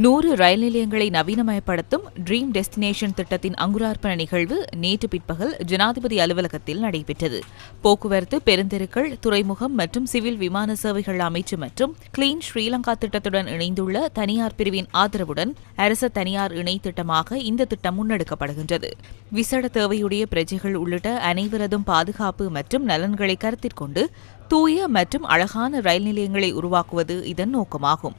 100 ரயில் நிலையங்களை நவீனமயப்படுத்தும் dream destination திட்டத்தின் அங்குரார்ப்பண நிகழ்வு நேற்று பிற்பகல் ஜனாதிபதி அலுவலகத்தில் நடைபெற்றது. போக்குவரத்து, பெருந்தெருக்கள், துறைமுகம் மற்றும் சிவில் விமான சேவைகள் அமைச்சு மற்றும் கிளீன் ஸ்ரீலங்கா திட்டத்துடன் இணைந்துள்ள தனியார் பிரிவின் ஆதரவுடன் அரச தனியார் இணை திட்டமாக இந்த திட்டம் முன்னெடுக்கப்படுகின்றது. விசேட தேவையுடைய பிரஜைகள் உள்ளிட்ட அனைவரதும் பாதுகாப்பு மற்றும் நலன்களை கருத்திற்கொண்டு தூய மற்றும் அழகான ரயில் நிலையங்களை உருவாக்குவது இதன் நோக்கமாகும்.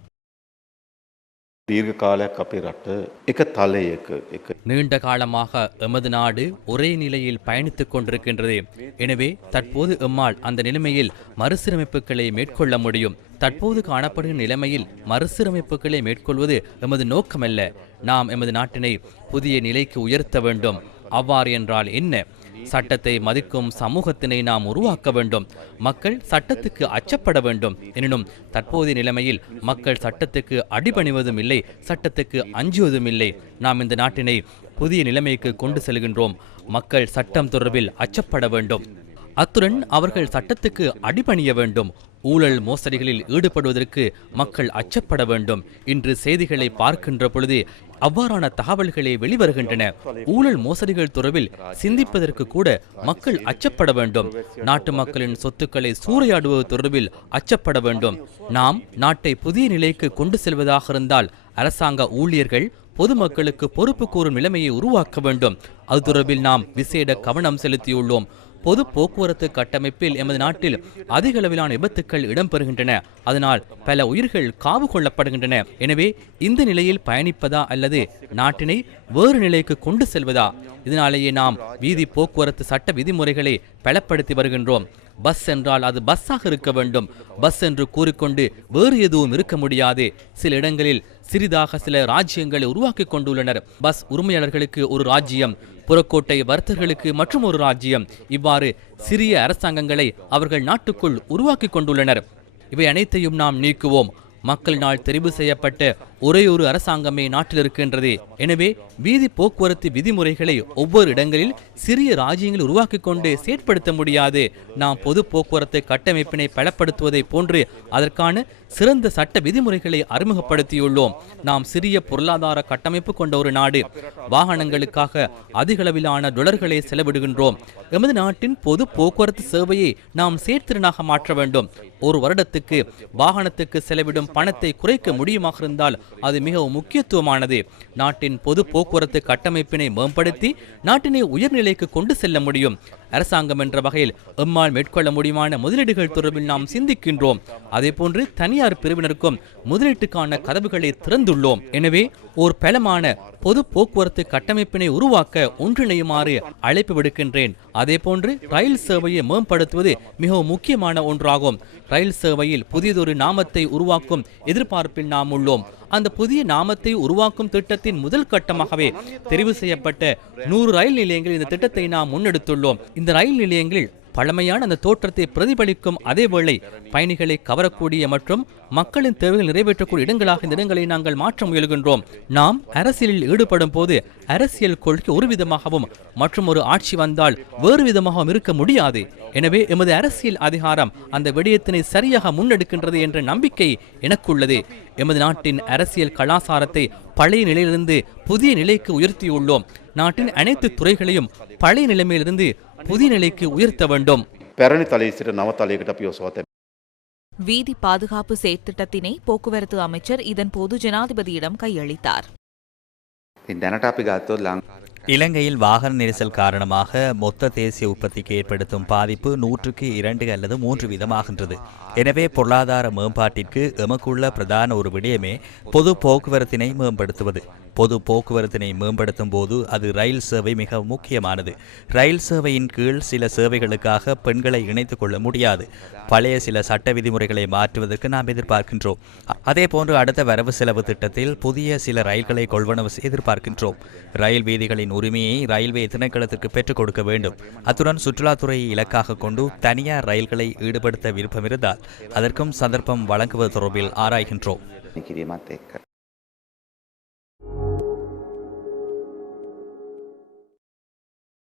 நீண்ட காலமாக எமது நாடு ஒரே நிலையில் பயணித்துக் கொண்டிருக்கின்றது. எனவே தற்போது எம்மால் அந்த நிலைமையில் மறுசீரமைப்புகளை மேற்கொள்ள முடியும். தற்போது காணப்படும் நிலைமையில் மறுசீரமைப்புகளை மேற்கொள்வது எமது நோக்கமல்ல. நாம் எமது நாட்டினை புதிய நிலைக்கு உயர்த்த வேண்டும். அவ்வாறு என்றால் என்ன? சட்டத்தை மதிக்கும் சமூகத்தினை நாம் உருவாக்க வேண்டும். மக்கள் சட்டத்துக்கு அச்சப்பட வேண்டும். எனினும் தற்போதைய நிலைமையில் மக்கள் சட்டத்துக்கு அடிபணிவதும் இல்லை, சட்டத்துக்கு அஞ்சுவதும் இல்லை. நாம் இந்த நாட்டினை புதிய நிலைமைக்கு கொண்டு செல்கின்றோம். மக்கள் சட்டம் தொடர்பில் அச்சப்பட வேண்டும். அத்துடன் அவர்கள் சட்டத்துக்கு அடிபணிய வேண்டும். ஊழல் மோசடிகளில் ஈடுபடுவதற்கு மக்கள் அச்சப்பட வேண்டும். இன்று செய்திகளை பார்க்கின்ற பொழுது அவ்வாறான தகவல்களே வெளிவருகின்றன. ஊழல் மோசடிகள் தொடர்பில் சிந்திப்பதற்கு கூட மக்கள் அச்சப்பட வேண்டும். நாட்டு மக்களின் சொத்துக்களை சூறையாடுவது தொடர்பில் அச்சப்பட வேண்டும். நாம் நாட்டை புதிய நிலைக்கு கொண்டு செல்வதாக இருந்தால் அரசாங்க ஊழியர்கள் பொதுமக்களுக்கு பொறுப்பு கூறும் நிலைமையை உருவாக்க வேண்டும். அது தொடர்பில் நாம் விசேட கவனம் செலுத்தியுள்ளோம். பொது போக்குவரத்து கட்டமைப்பில் எமது நாட்டில் அதிக அளவிலான விபத்துக்கள் இடம்பெறுகின்றன. அதனால் பல உயிர்கள் காவு கொள்ளப்படுகின்றன. எனவே இந்த நிலையில் பயணிப்பதா அல்லது நாட்டினை வேறு நிலைக்கு கொண்டு செல்வதா? இதனாலேயே நாம் வீதி போக்குவரத்து சட்ட விதிமுறைகளை பலப்படுத்தி வருகின்றோம். பஸ் என்றால் அது பஸ்ஸாக இருக்க வேண்டும். பஸ் என்று கூறிக்கொண்டு வேறு எதுவும் இருக்க முடியாது. சில இடங்களில் சிறிதாக சில ராஜ்யங்களை உருவாக்கி கொண்டுள்ளனர். பஸ் உரிமையாளர்களுக்கு ஒரு ராஜ்யம், புறக்கோட்டை வர்த்தகர்களுக்கு மற்றும் ஒரு ராஜ்யம். இவ்வாறு சிறிய அரசாங்கங்களை அவர்கள் நாட்டுக்குள் உருவாக்கி கொண்டுள்ளனர். இவை அனைத்தையும் நாம் நீக்குவோம். மக்களினால் தெரிவு செய்யப்பட்ட ஒரே ஒரு அரசாங்கமே நாட்டில் இருக்கின்றது. எனவே வீதி போக்குவரத்து விதிமுறைகளை ஒவ்வொரு இடங்களில் சிறிய ராஜ்யங்கள் உருவாக்கி கொண்டு செயற்படுத்த முடியாது. நாம் பொது போக்குவரத்து கட்டமைப்பினை பலப்படுத்துவதை போன்று அதற்கான சிறந்த சட்ட விதிமுறைகளை அறிமுகப்படுத்தியுள்ளோம். நாம் சிறிய பொருளாதார கட்டமைப்பு கொண்ட ஒரு நாடு. வாகனங்களுக்காக அதிகளவிலான டாலர்களை செலவிடுகின்றோம். எமது நாட்டின் பொது போக்குவரத்து சேவையை நாம் செயற்திறனாக மாற்ற வேண்டும். ஒரு வருடத்துக்கு வாகனத்துக்கு செலவிடும் பணத்தை குறைக்க முடியுமாக இருந்தால் அது மிகவும் முக்கியத்துவமானது. நாட்டின் பொது போக்குவரத்து கட்டமைப்பினை மேம்படுத்தி நாட்டினை உயர்நிலைக்கு கொண்டு செல்ல முடியும். அரசாங்கம் என்ற வகையில் எம்மால் மேற்கொள்ள முடியுமான முதலீடுகள் தொடர்பில் நாம் சிந்திக்கின்றோம். அதே போன்று தனியார் பிரிவினருக்கும் முதலீட்டுக்கான கதவுகளை திறந்துள்ளோம். எனவே ஒரு பலமான பொது போக்குவரத்து கட்டமைப்பினை உருவாக்க ஒன்றிணையுமாறு அழைப்பு விடுக்கின்றேன். அதே போன்று ரயில் சேவையை மேம்படுத்துவது மிகவும் முக்கியமான ஒன்றாகும். ரயில் சேவையில் புதியதொரு நாமத்தை உருவாக்கும் எதிர்பார்ப்பில் நாம் உள்ளோம். அந்த புதிய நாமத்தை உருவாக்கும் திட்டத்தின் முதல் கட்டமாகவே தெரிவு செய்யப்பட்ட 100 ரயில் நிலையங்கள் இந்த திட்டத்தை நாம் முன்னெடுத்துள்ளோம். இந்த ரயில் நிலையங்களில் பழமையான அந்த தோற்றத்தை பிரதிபலிக்கும், அதேவேளை பயணிகளை கவரக்கூடிய மற்றும் மக்களின் தேவைகள் நிறைவேற்றக்கூடிய இடங்களாக இந்த இடங்களை நாங்கள் மாற்ற முயல்கின்றோம். நாம் அரசியலில் ஈடுபடும் போது அரசியல் கொள்கை ஒரு விதமாகவும் மற்றும் ஒரு ஆட்சி வந்தால் வேறு விதமாகவும் இருக்க முடியாது. எனவே எமது அரசியல் அதிகாரம் அந்த விடயத்தினை சரியாக முன்னெடுக்கின்றது என்ற நம்பிக்கை எனக்குள்ளது. எமது நாட்டின் அரசியல் கலாசாரத்தை பழைய நிலையிலிருந்து புதிய நிலைக்கு உயர்த்தியுள்ளோம். நாட்டின் அனைத்து துறைகளையும் பழைய நிலைமையிலிருந்து புதிய நிலைக்கு உயர்த்த வேண்டும். வீதி பாதுகாப்பு செயற்திட்டத்தினை போக்குவரத்து அமைச்சர் இதன்போது ஜனாதிபதியிடம் கையளித்தார். இலங்கையில் வாகன நெரிசல் காரணமாக மொத்த தேசிய உற்பத்திக்கு ஏற்படுத்தும் பாதிப்பு 100க்கு 2 அல்லது 3 வீதமாகின்றது. எனவே பொருளாதார மேம்பாட்டிற்கு எமக்குள்ள பிரதான ஒரு விடயமே பொது போக்குவரத்தினை மேம்படுத்துவது. பொது போக்குவரத்தினை மேம்படுத்தும் போது அது ரயில் சேவை மிக முக்கியமானது. ரயில் சேவையின் கீழ் சில சேவைகளுக்காக பெண்களை இணைத்துக் கொள்ள முடியாது. பழைய சில சட்ட விதிமுறைகளை மாற்றுவதற்கு நாம் எதிர்பார்க்கின்றோம். அதே போன்று அடுத்த வரவு செலவு திட்டத்தில் புதிய சில ரயில்களை கொள்வனவு எதிர்பார்க்கின்றோம். ரயில் வீதிகளின் உரிமையை ரயில்வே திணைக்களத்திற்கு பெற்றுக் கொடுக்க வேண்டும். அத்துடன் சுற்றுலாத்துறையை இலக்காக கொண்டு தனியார் ரயில்களை ஈடுபடுத்த விருப்பம் இருந்தால் அதற்கும் சந்தர்ப்பம் வழங்குவது தொடர்பில் ஆராய்கின்றோம்.